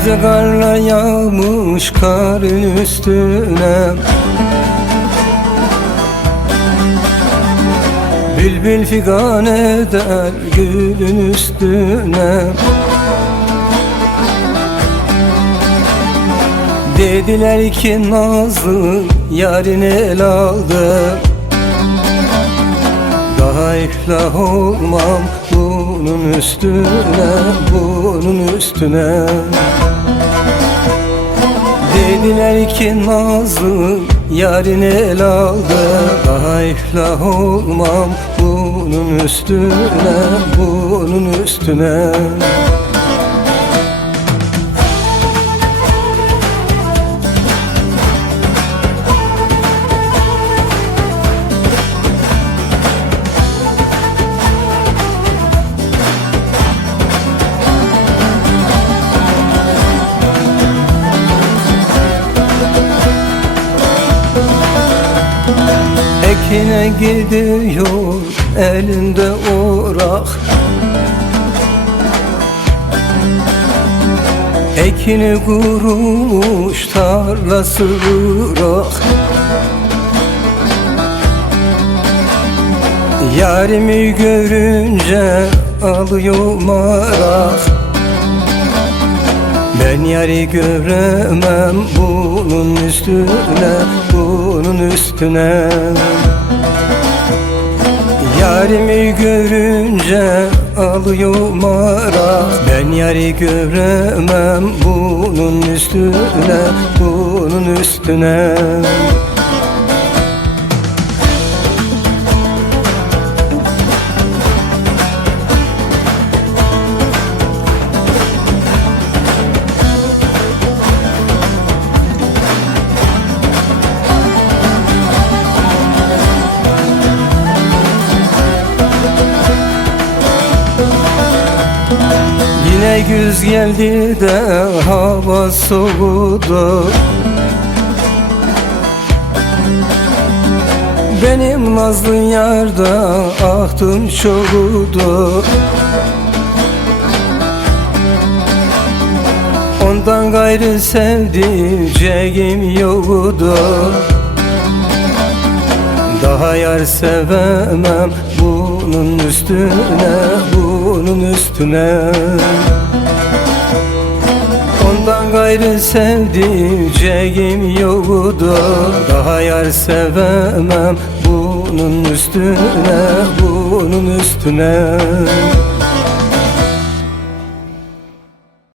Taze karla yağmış karın üstüne, bülbül figan eder gülün üstüne. Dediler ki nazlı yarın el aldı, daha iflah olmam bunun üstüne, bunun üstüne. Dediler ki nazlı yarın el aldı, daha iflah olmam bunun üstüne, bunun üstüne. Ekine gidiyor elinde orak, ekini kurumuş tarlası bırak. Yarimi görünce alıyor marak, ben yari göremem bunun üstüne, bunun üstüne. Yarimi görünce alıyor marak, ben yari göremem bunun üstüne, bunun üstüne. Yine güz geldi de hava soğudu, benim nazlı yarda ahtım çoğudu. Ondan gayrı sevdiceğim yoktu, daha yar sevemem bunun üstüne, bunun üstüne. Ondan gayrı sevdiceğim yoktu, daha yar sevemem bunun üstüne, bunun üstüne.